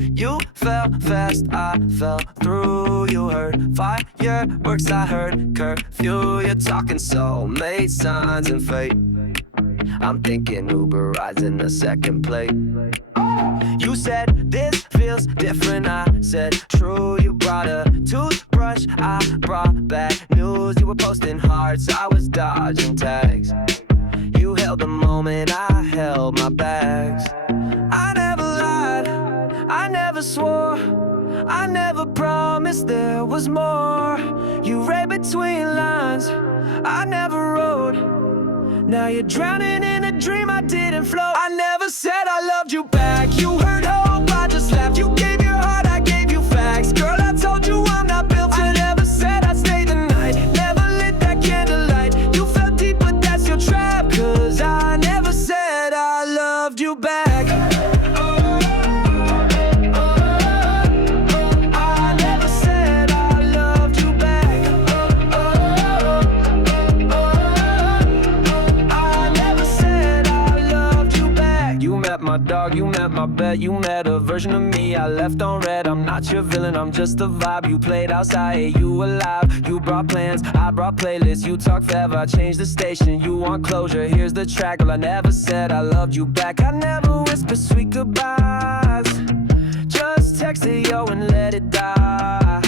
You fell fast, I fell through. You heard fireworks, I heard curfew. You're talking soulmate signs and fate. I'm thinking Uber rides in the second plate. You said this feels different, I said true. You brought a toothbrush, I brought back news. You were posting hearts, I was dodging tags. You held the moment, I held my bags. I never lied, I never swore, I never promised there was more. You read between lines, I never wrote. Now you're drowning in a dream I didn't float. I never said I loved you back. You heard hope, I just laughed. You gave your heart, I gave you facts. Girl, I told you I'm not built to. I never said I'd stay the night. Never lit that candlelight. You felt deep, but that's your trap. Cause I never said I loved you back. My dog, you met my bet, you met a version of me I left on red. I'm not your villain, I'm just a vibe. You played outside, you alive. You brought plans, I brought playlists. You talk forever, I changed the station. You want closure, here's the track. Well, I never said I loved you back. I never whispered sweet goodbyes. Just texted yo and let it die.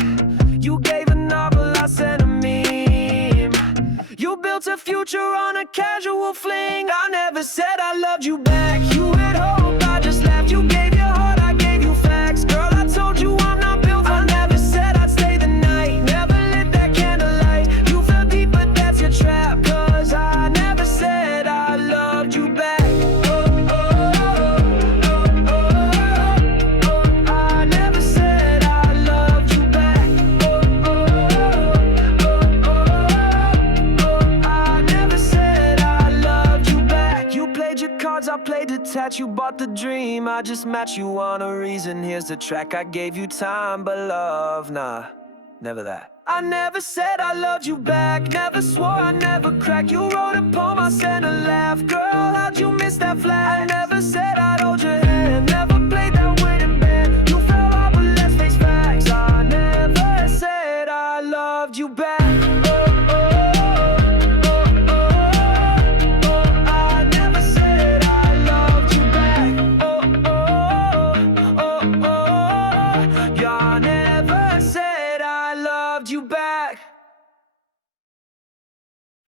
You gave a novel, I sent a meme. You built a future on a casual fling. I never said I loved you back. You had hope, I just laughed. You gave your heart, I gave you facts. Girl, I told you I'm not built for. I never said I'd stay the night. Never lit that candlelight. You fell deep, but that's your trap. Cause I never said I loved you back. I never said I loved you back. I never said I loved you back. You played your cards, I played detached. You bought the dream, I just matched you on a reason. Here's the track, I gave you time, but love, nah, never that. I never said I loved you back. Never swore, I never cracked. You wrote a poem, I sent a laugh. Girl, how'd you miss that flag? I